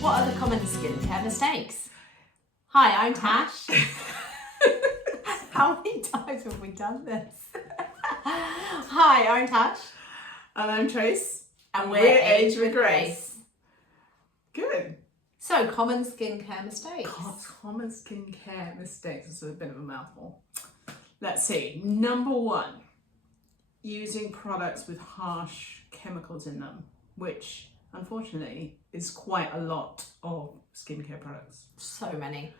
What are the common skincare mistakes? Hi, I'm Tash. How many times have we done this? Hi, I'm Tash. And I'm Trace. And we're Age with Grace. Good. So, common skincare mistakes. Common skincare mistakes. It's a bit of a mouthful. Let's see. Number one, using products with harsh chemicals in them, which unfortunately is quite a lot of skincare products. So many.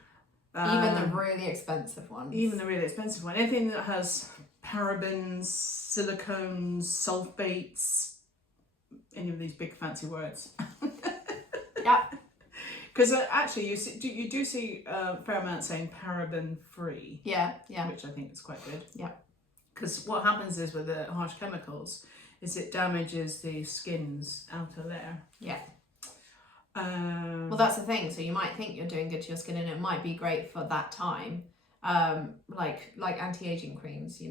Even the really expensive ones. Even the really expensive one. Anything that has parabens, silicones, sulfates, any of these big fancy words. Yeah. Because actually you do see a fair amount saying paraben free. Yeah. Which I think is quite good. Yeah. Because what happens is with the harsh chemicals is it damages the skin's outer layer. Yeah. Well, that's the thing. So you might think you're doing good to your skin, and it might be great for that time. Like anti-aging creams,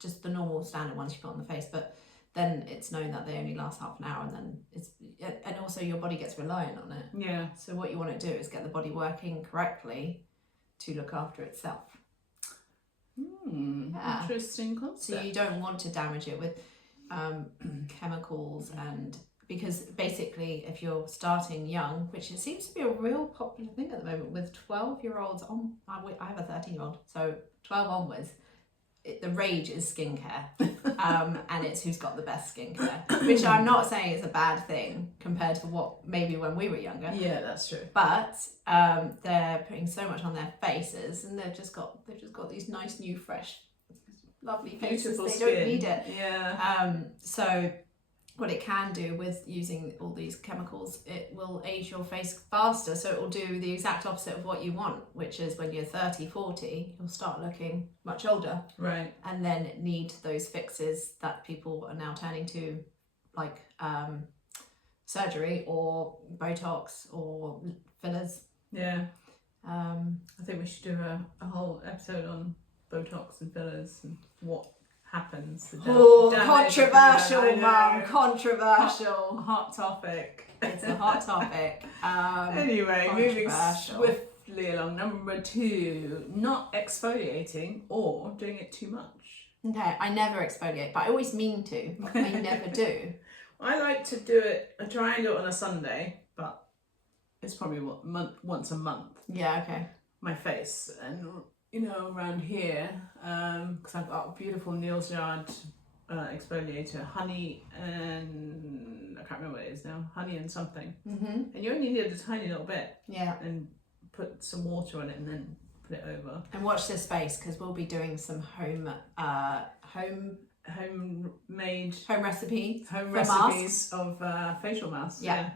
just the normal standard ones you put on the face, but then it's known that they only last half an hour, and also your body gets reliant on it. Yeah. So what you want to do is get the body working correctly to look after itself. Yeah. Interesting concept. So you don't want to damage it with chemicals, and because basically if you're starting young, which it seems to be a real popular thing at the moment with 12-year-olds on, I have a 13-year-old, so 12 onwards, the rage is skincare. And it's who's got the best skincare, which I'm not saying is a bad thing compared to what maybe when we were younger. Yeah, that's true. But they're putting so much on their faces, and they've just got these nice new fresh lovely faces. Beautiful They skin. don't need it. Yeah. So what it can do with using all these chemicals, it will age your face faster. So it will do the exact opposite of what you want, which is when you're 30, 40, you'll start looking much older. Right. And then need those fixes that people are now turning to, like surgery or Botox or fillers. Yeah. I think we should do a whole episode on Botox and fillers and what happens. Controversial, Mum. Controversial. Hot topic. It's a hot topic. Anyway, moving swiftly along. Number two, not exfoliating or doing it too much. Okay, I never exfoliate, but I always mean to. I never do. I like to do it. I try and do it on a Sunday, but it's probably once a month. Yeah. Okay. My face and around here, because I've got a beautiful Neal's Yard exfoliator, honey, and I can't remember what it is now, honey and something. Mm-hmm. And you only need a tiny little bit. Yeah. And put some water on it and then put it over. And watch this space, because we'll be doing some home recipes of facial masks. Yeah.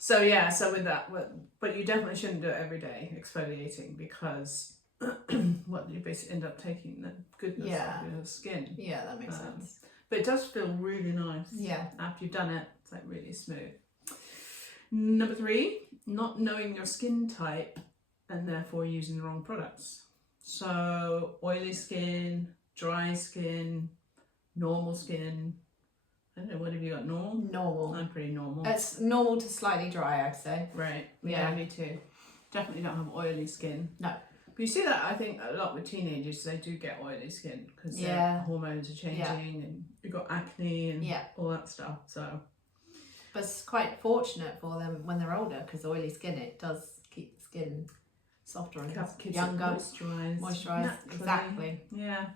So with that, but you definitely shouldn't do it every day, exfoliating, because what you basically end up taking the goodness of your skin. Yeah, that makes sense. But it does feel really nice. Yeah. After you've done it, it's like really smooth. Number three, not knowing your skin type and therefore using the wrong products. So oily skin, dry skin, normal skin. I don't know, what have you got? Normal? I'm pretty normal. It's normal to slightly dry, I'd say. Right. Yeah, me too. Definitely don't have oily skin. No. But you see that, I think, a lot with teenagers, they do get oily skin because their hormones are changing and you've got acne and all that stuff. So, but it's quite fortunate for them when they're older, because oily skin, it does keep the skin softer and younger, moisturised. Exactly. Yeah.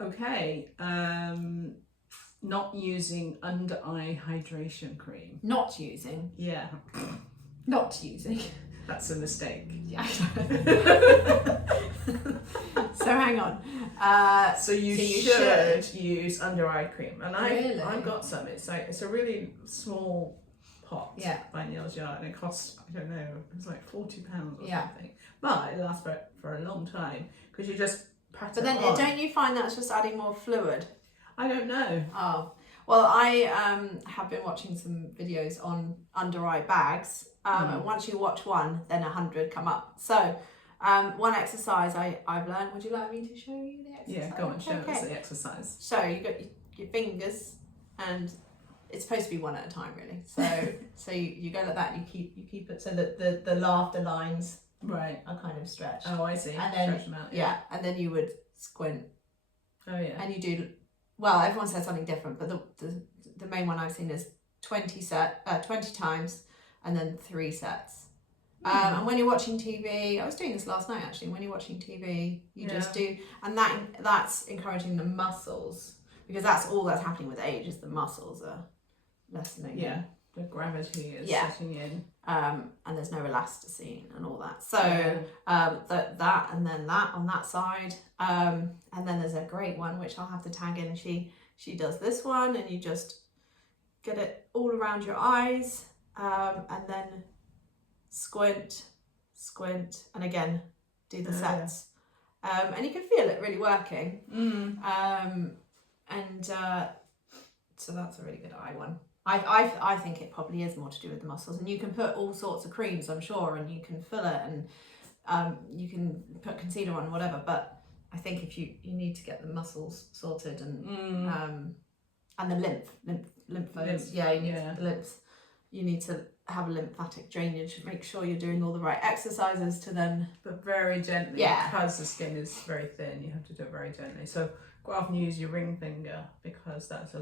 Okay. Not using under eye hydration cream. Not using. Yeah. Not using. That's a mistake. Yeah. So hang on. So you should use under eye cream, and I've got some. It's a really small pot by Neal's Yard, and it costs, I don't know, it's like £40 or something. But it lasts for a long time because you just pat it on. But then don't you find that's just adding more fluid? I don't know. Oh. Well, I have been watching some videos on under eye bags. And once you watch one, then 100 come up. So one exercise I've learned. Would you like me to show you the exercise? Yeah, go on, show us the exercise. So you got your fingers and it's supposed to be one at a time, really. So you go like that. You keep it so that the laughter lines Right. are kind of stretched. Oh, I see. And then Stretch them out. yeah, and then you would squint, Oh yeah. and you do. Well, everyone says something different, but the main one I've seen is 20 times, and then 3 sets. And when you're watching TV, I was doing this last night actually. When you're watching TV, you just do, and that's encouraging the muscles, because that's all that's happening with age is the muscles are lessening. Yeah. The gravity is Yeah. setting in. And there's no elasticine and all that. So Yeah. that and then that on that side. And then there's a great one which I'll have to tag in. She does this one, and you just get it all around your eyes, and then squint, and again do the sets. And you can feel it really working. So that's a really good eye one. I think it probably is more to do with the muscles, and you can put all sorts of creams, I'm sure, and you can fill it, and you can put concealer on, whatever. But I think if you need to get the muscles sorted, and the lymph nodes, you need the lymphs. You need to have a lymphatic drainage. Make sure you're doing all the right exercises to then. But very gently, Yeah. because the skin is very thin. You have to do it very gently. So quite often use your ring finger, because that's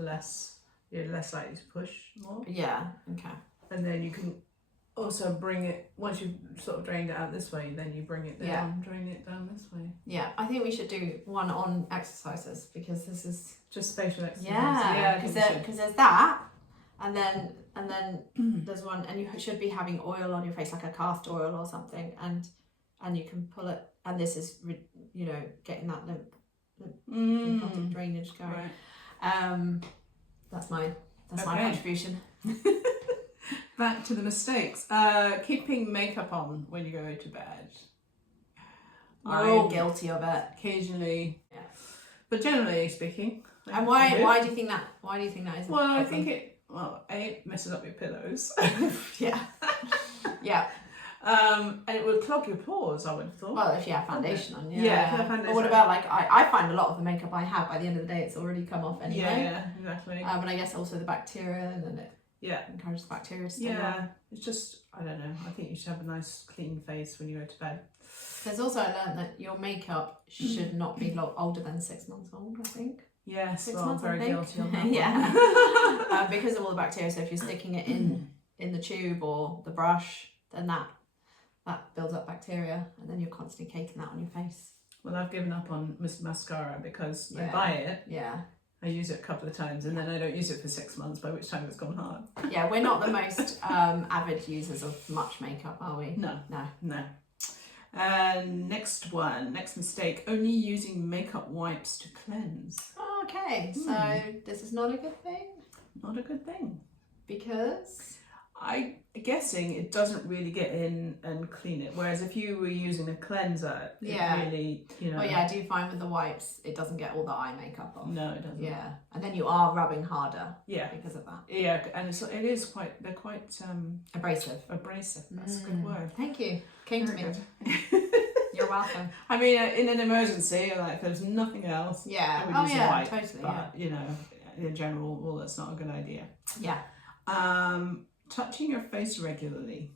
you're less likely to push more. Yeah. Okay. And then you can also bring it, once you've sort of drained it out this way, then you bring it down, drain it down this way. Yeah, I think we should do one on exercises, because this is Just facial exercise. yeah, because there's that, and then there's one, and you should be having oil on your face, like a castor oil or something, and you can pull it, and this is getting that lymphatic drainage going. Right. That's my contribution. Back to the mistakes. Keeping makeup on when you go to bed. We're all guilty of it. Occasionally. Yeah. But generally speaking. And why do you think that? Why do you think that is? Well, I think it messes up your pillows. Yeah. Yeah. And it would clog your pores, I would have thought. Well, if you have foundation on, Yeah, if you have foundation Or what on. about, like, I find a lot of the makeup I have, by the end of the day, it's already come off anyway. Yeah, exactly. But I guess also the bacteria, and then it Yeah. encourages the bacteria to stay Yeah. on. It's just, I don't know. I think you should have a nice clean face when you go to bed. There's also, I learned that your makeup should not be older than 6 months old, I think. Yes, 6 well, I'm months, I very think. guilty on that one. Yeah. Because of all the bacteria. So if you're sticking it in the tube or the brush, then that builds up bacteria, and then you're constantly caking that on your face. Well, I've given up on mascara because I Yeah. buy it, Yeah. I use it a couple of times, and then I don't use it for 6 months, by which time it's gone hard. Yeah, we're not the most avid users of much makeup, are we? No. No. Next mistake, only using makeup wipes to cleanse. Oh, okay, so this is not a good thing, Not a good thing. because I'm guessing it doesn't really get in and clean it, whereas if you were using a cleanser, Yeah. it really, well, yeah, I do find with the wipes it doesn't get all the eye makeup off. No, it doesn't. Yeah, and then you are rubbing harder Yeah. because of that. Yeah, and they're quite Abrasive. abrasive. That's a good word. Thank you. Came to me. Very You're welcome. I mean, in an emergency, like if there's nothing else, Yeah. I would Oh use a yeah, wipe, totally. but in general, well, that's not a good idea. Yeah. Touching your face regularly,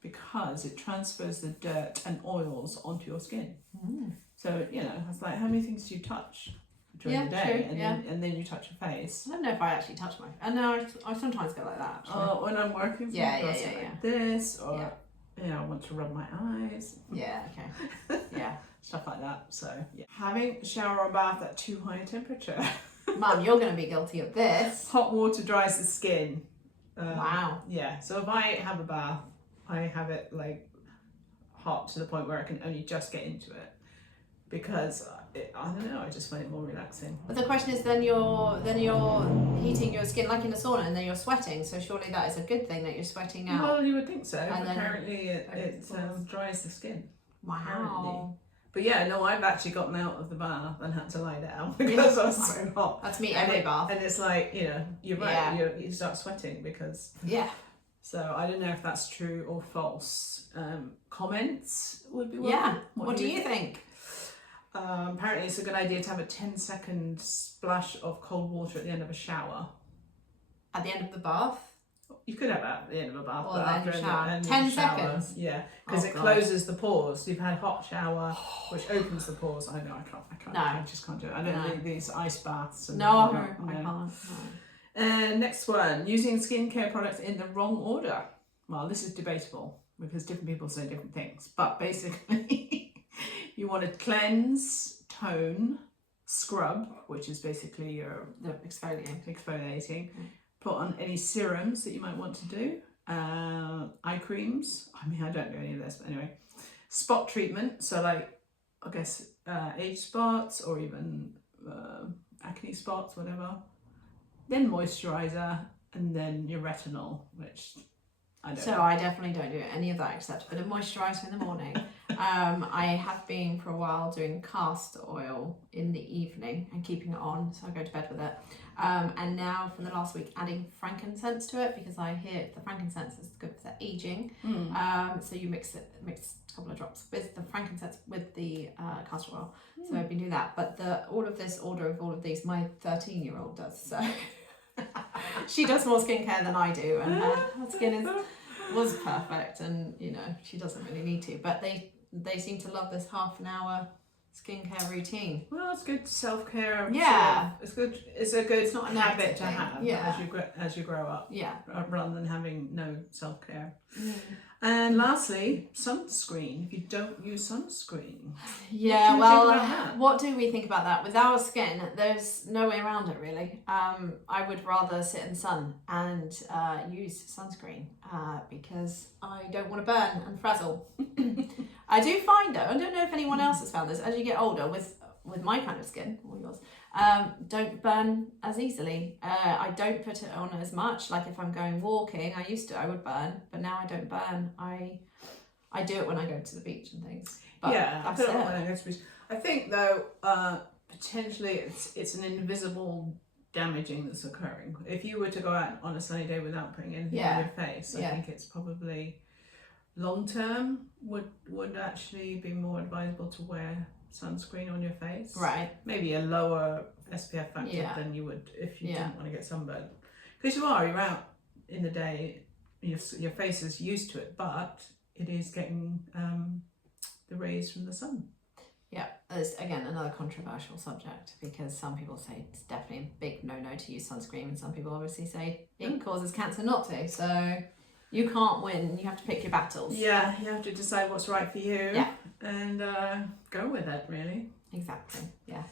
because it transfers the dirt and oils onto your skin. So it's like, how many things do you touch during the day, true, and then you touch your face? I don't know if I actually touch my. I know I sometimes go like that. Actually. When I'm working, Yeah, I'll sit like this, or I want to rub my eyes. Yeah. Okay. Yeah. Stuff like that. So having a shower or bath at too high a temperature. Mum, you're going to be guilty of this. Hot water dries the skin. Wow. Yeah, so if I have a bath, I have it like hot to the point where I can only just get into it, because I don't know, I just find it more relaxing. But the question is, then you're heating your skin like in a sauna, and then you're sweating. So surely that is a good thing that you're sweating out. Well, you would think so. And then Apparently it everything dries the skin. Wow. Apparently. But yeah, no, I've actually gotten out of the bath and had to lie down because I was so hot. That's me every bath. And it's like, you're right, Yeah. you start sweating because... Yeah. So I don't know if that's true or false. Comments would be Yeah. welcome. What do you think? Apparently it's a good idea to have a 10-second splash of cold water at the end of a shower. at the end of the bath. You could have that at the end of a bath, Or but the end after of the shower. end of 10 the shower, seconds? Yeah, because Oh, it God. closes the pores. You've had a hot shower, which opens the pores. I know, I can't. No. I just can't do it. I don't No. need these ice baths. And No, I whatnot, can't. No. And next one, using skincare products in the wrong order. Well, this is debatable because different people say different things. But basically, you want to cleanse, tone, scrub, which is basically your The exfoliating. put on any serums that you might want to do, eye creams. I mean, I don't do any of this, but anyway. Spot treatment, so like, I guess, age spots or even acne spots, whatever. Then moisturizer, and then your retinol, which I don't So know. I definitely don't do any of that except for the moisturiser in the morning. I have been for a while doing castor oil in the evening and keeping it on, so I go to bed with it. And now for the last week adding frankincense to it because I hear the frankincense is good for aging. So you mix a couple of drops with the frankincense with the castor oil. So I've been doing that. But all of these, my 13-year-old does. So she does more skincare than I do, and her skin was perfect, and you know she doesn't really need to. But they seem to love this half an hour skincare routine. Well, it's good self-care. Yeah. It's good. It's a good not an habit active to thing. have Yeah. as you grow up, Yeah. rather than having no self-care. And lastly, sunscreen. If you don't use sunscreen, Yeah, think well, about that? what do we think about that? With our skin, there's no way around it really. I would rather sit in the sun and use sunscreen because I don't want to burn and frazzle. I do find though, I don't know if anyone else has found this, as you get older with my kind of skin, or yours, don't burn as easily. I don't put it on as much. Like if I'm going walking, I would burn, but now I don't burn. I do it when I go to the beach and things. But yeah, I that's put it on it. when I go to the beach. I think though, potentially it's an invisible damaging that's occurring. If you were to go out on a sunny day without putting anything on your face, I think it's probably long term would actually be more advisable to wear sunscreen on your face. Right. Maybe a lower SPF factor than you would if you didn't want to get sunburned. Because you're out in the day, your face is used to it, but it is getting the rays from the sun. Yeah, there's again another controversial subject because some people say it's definitely a big no-no to use sunscreen, and some people obviously say it causes cancer not to. So you can't win. You have to pick your battles. Yeah, you have to decide what's right for you. And go with it, really. Exactly. Yeah.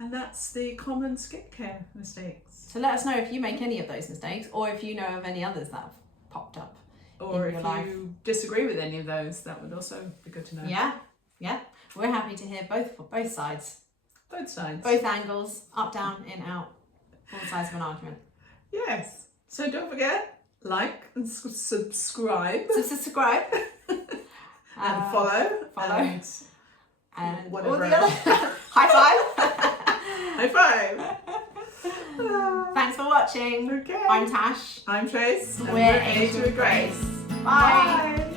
And that's the common skincare mistakes. So let us know if you make any of those mistakes, or if you know of any others that have popped up. Or in if your life. you disagree with any of those, that would also be good to know. Yeah. We're happy to hear both sides, Both sides. both angles, up, down, in, out, all sides of an argument. Yes. So don't forget, like and subscribe. So subscribe And follow. And whatever all the else. other high five. High five. Thanks for watching. Okay. I'm Tash. I'm Trace. and We're Aged with Grace. Bye. Bye.